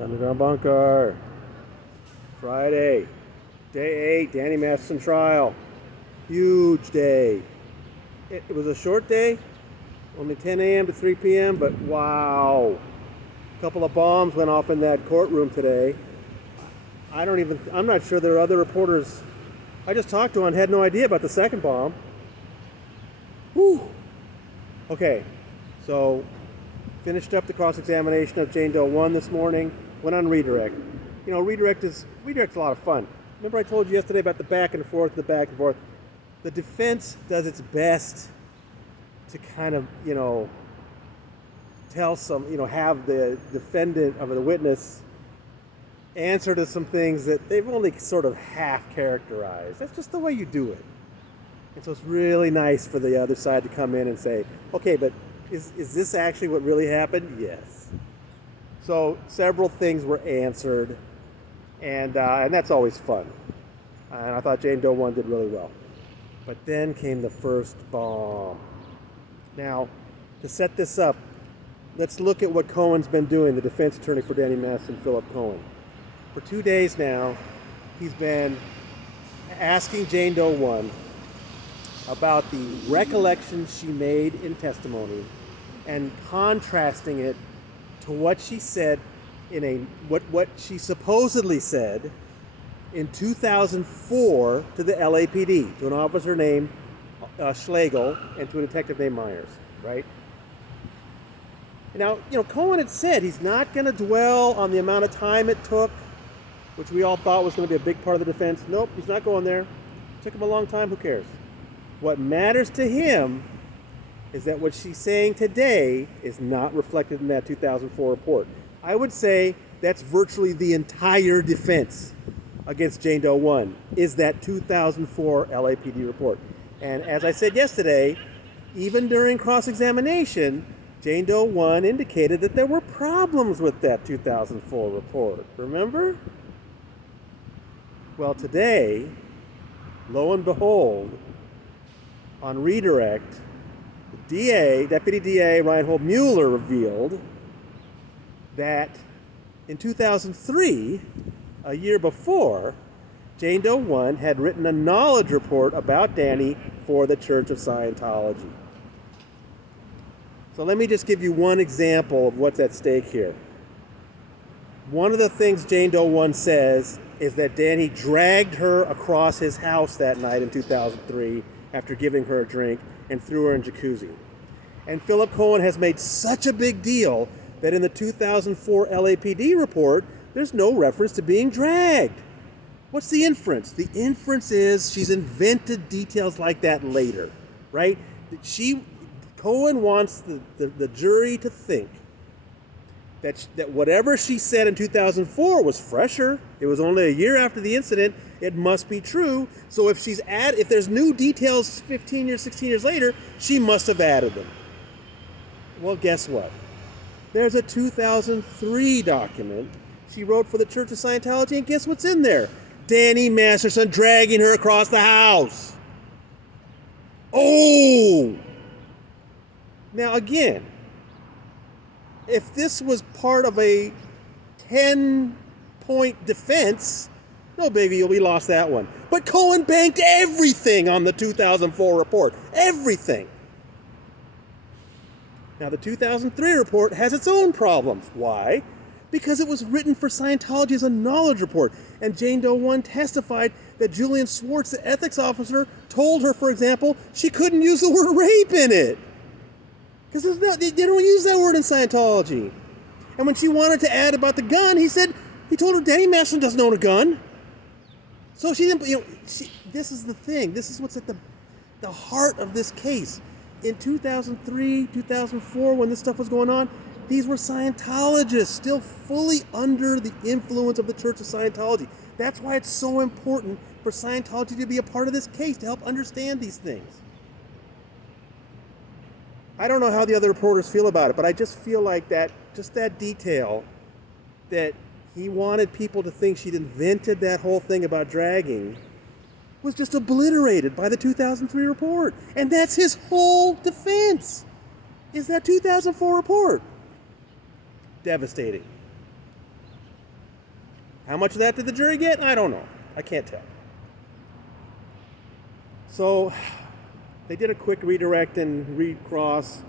Underground Bunker. Friday. Day 8, Danny Masterson trial. Huge day. It was a short day, only 10 a.m. to 3 p.m., but wow. A couple of bombs went off in that courtroom today. I'm not sure there are other reporters I just talked to and had no idea about the second bomb. Whew. Okay, so finished up the cross-examination of Jane Doe 1 this morning, went on redirect. You know, redirect's a lot of fun. Remember I told you yesterday about the back and forth, The defense does its best to kind of, have the defendant or the witness answer to some things that they've only sort of half characterized. That's just the way you do it. And so it's really nice for the other side to come in and say, okay, but is this actually what really happened? Yes. So several things were answered, and that's always fun. And I thought Jane Doe 1 did really well. But then came the first bomb. Now, to set this up, let's look at what Cohen's been doing, the defense attorney for Danny Masterson, Philip Cohen. For 2 days now, he's been asking Jane Doe 1 about the recollections she made in testimony and contrasting it to what she said what she supposedly said in 2004 to the LAPD, to an officer named Schlegel and to a detective named Myers, right? Now, Cohen had said he's not going to dwell on the amount of time it took, which we all thought was going to be a big part of the defense. Nope, he's not going there. It took him a long time, who cares? What matters to him is that what she's saying today is not reflected in that 2004 report. I would say that's virtually the entire defense against Jane Doe 1, is that 2004 LAPD report. And as I said yesterday, even during cross-examination, Jane Doe 1 indicated that there were problems with that 2004 report. Remember? Well, today, lo and behold, on redirect, the Deputy DA Reinhold Mueller revealed that in 2003, a year before, Jane Doe 1 had written a knowledge report about Danny for the Church of Scientology. So let me just give you one example of what's at stake here. One of the things Jane Doe 1 says is that Danny dragged her across his house that night in 2003 after giving her a drink and threw her in jacuzzi. And Philip Cohen has made such a big deal that in the 2004 LAPD report, there's no reference to being dragged. What's the inference? The inference is she's invented details like that later, right? Cohen wants the jury to think that whatever she said in 2004 was fresher. It was only a year after the incident. It must be true. So if there's new details 15 years, 16 years later, she must have added them. Well, guess what? There's a 2003 document she wrote for the Church of Scientology, and guess what's in there? Danny Masterson dragging her across the house. Oh! Now again, if this was part of a 10-point defense, no biggie, we lost that one. But Cohen banked everything on the 2004 report. Everything. Now, the 2003 report has its own problems. Why? Because it was written for Scientology as a knowledge report. And Jane Doe 1 testified that Julian Schwartz, the ethics officer, told her, for example, she couldn't use the word rape in it. Because they don't use that word in Scientology. And when she wanted to add about the gun, he told her Danny Masterson doesn't own a gun. So she didn't, this is the thing. This is what's at the heart of this case. In 2003, 2004, when this stuff was going on, these were Scientologists still fully under the influence of the Church of Scientology. That's why it's so important for Scientology to be a part of this case, to help understand these things. I don't know how the other reporters feel about it, but I just feel like that detail, that he wanted people to think she'd invented that whole thing about dragging, was just obliterated by the 2003 report. And that's his whole defense, is that 2004 report. Devastating. How much of that did the jury get? I don't know. I can't tell. So they did a quick redirect and recross,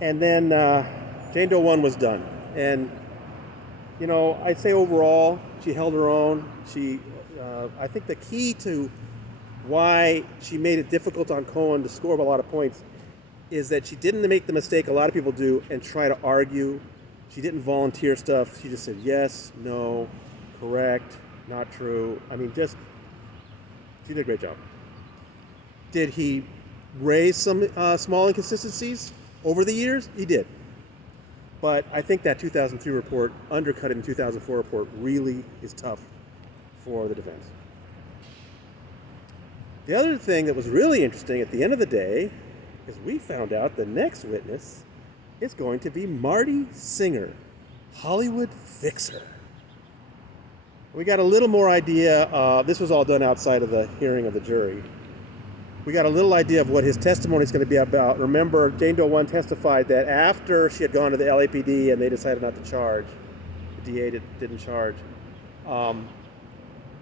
and then Jane Doe 1 was done. And, you know, I'd say overall, she held her own. I think the key to why she made it difficult on Cohen to score a lot of points is that she didn't make the mistake a lot of people do and try to argue. She didn't volunteer stuff. She just said yes, no, correct, not true. I mean, she did a great job. Did he raise some small inconsistencies over the years? He did. But I think that 2003 report, undercutting the 2004 report, really is tough for the defense. The other thing that was really interesting at the end of the day is we found out the next witness is going to be Marty Singer, Hollywood fixer. We got a little more idea. This was all done outside of the hearing of the jury. We got a little idea of what his testimony is going to be about. Remember, Jane Doe 1 testified that after she had gone to the LAPD and they decided not to charge, the DA didn't charge,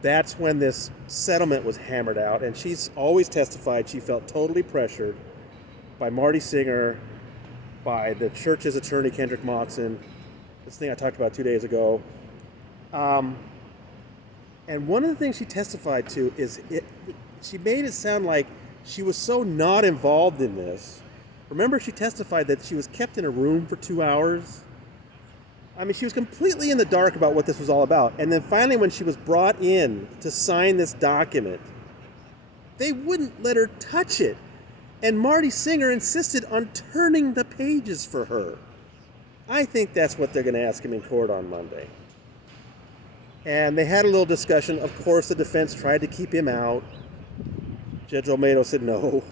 that's when this settlement was hammered out. And she's always testified she felt totally pressured by Marty Singer, by the church's attorney, Kendrick Moxon, this thing I talked about 2 days ago. And one of the things she testified to is she made it sound like she was so not involved in this. Remember, she testified that she was kept in a room for 2 hours. I mean, she was completely in the dark about what this was all about. And then finally, when she was brought in to sign this document, they wouldn't let her touch it. And Marty Singer insisted on turning the pages for her. I think that's what they're going to ask him in court on Monday. And they had a little discussion. Of course, the defense tried to keep him out. Judge Olmedo said no.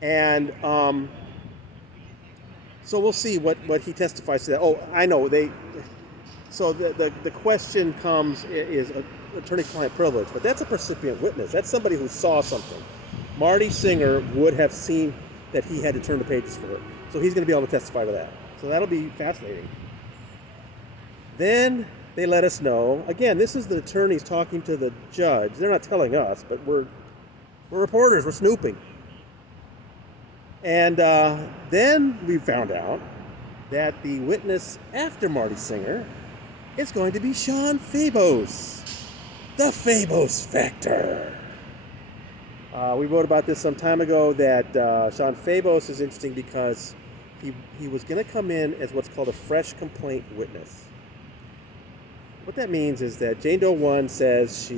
And so we'll see what he testifies to that. Oh, I know. So the question is attorney-client privilege, but that's a percipient witness. That's somebody who saw something. Marty Singer would have seen that he had to turn the pages for it. So he's going to be able to testify to that. So that'll be fascinating. Then they let us know. Again, this is the attorneys talking to the judge. They're not telling us, but we're reporters. We're snooping. And then we found out that the witness after Marty Singer is going to be Sean Fabos. The Fabos Factor. We wrote about this some time ago that Sean Fabos is interesting because he was going to come in as what's called a fresh complaint witness. What that means is that Jane Doe 1 says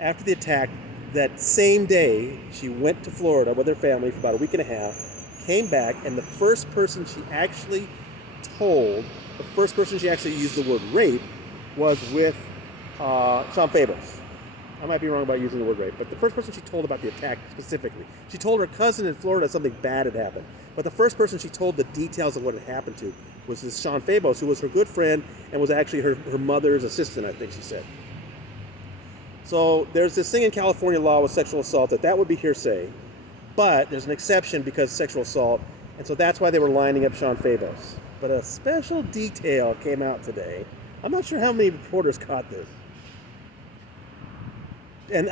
after the attack, that same day, she went to Florida with her family for about a week and a half, came back, and the first person she actually used the word rape was with Sean Fabos. I might be wrong about using the word rape, but the first person she told about the attack specifically. She told her cousin in Florida something bad had happened. But the first person she told the details of what had happened to was this Sean Fabos, who was her good friend and was actually her mother's assistant, I think she said. So there's this thing in California law with sexual assault that would be hearsay. But there's an exception because sexual assault, and so that's why they were lining up Sean Fabos. But a special detail came out today. I'm not sure how many reporters caught this. And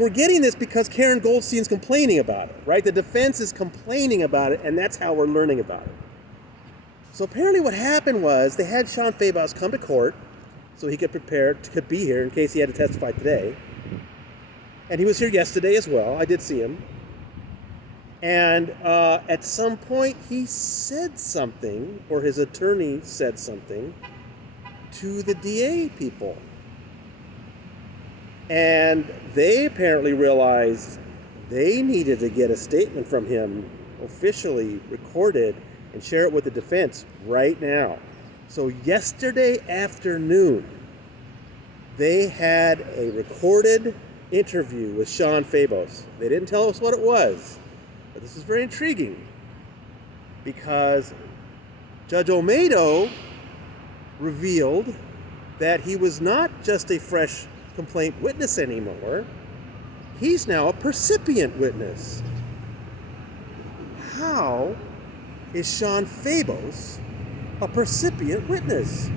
we're getting this because Karen Goldstein's complaining about it, right? The defense is complaining about it, and that's how we're learning about it. So apparently what happened was they had Sean Fabos come to court so he could be here in case he had to testify today. And he was here yesterday as well. I did see him. And at some point he said something, or his attorney said something, to the DA people. And they apparently realized they needed to get a statement from him officially recorded and share it with the defense right now. So yesterday afternoon, they had a recorded interview with Sean Fabos. They didn't tell us what it was, but this is very intriguing because Judge Olmedo revealed that he was not just a fresh complaint witness anymore. He's now a percipient witness. How is Sean Fabos a percipient witness?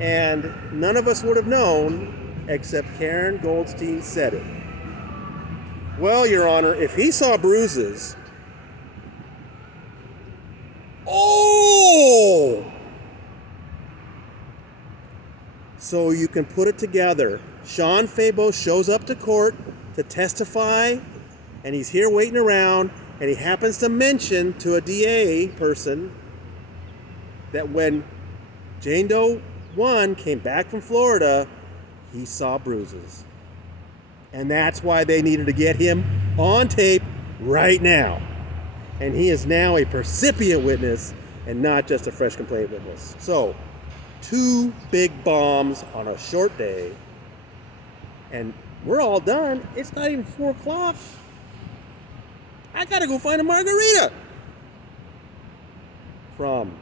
And none of us would have known except Karen Goldstein said it. Well, Your Honor, if he saw bruises... Oh! So you can put it together. Sean Fabo shows up to court to testify, and he's here waiting around, and he happens to mention to a DA person that when Jane Doe 1 came back from Florida, he saw bruises. And that's why they needed to get him on tape right now. And he is now a percipient witness and not just a fresh complaint witness. So, 2 big bombs on a short day, and we're all done. It's not even 4 o'clock. I gotta go find a margarita. From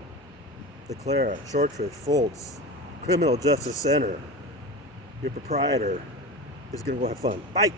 the Clara Shortridge Foltz Criminal Justice Center, your proprietor is gonna go have fun. Bye.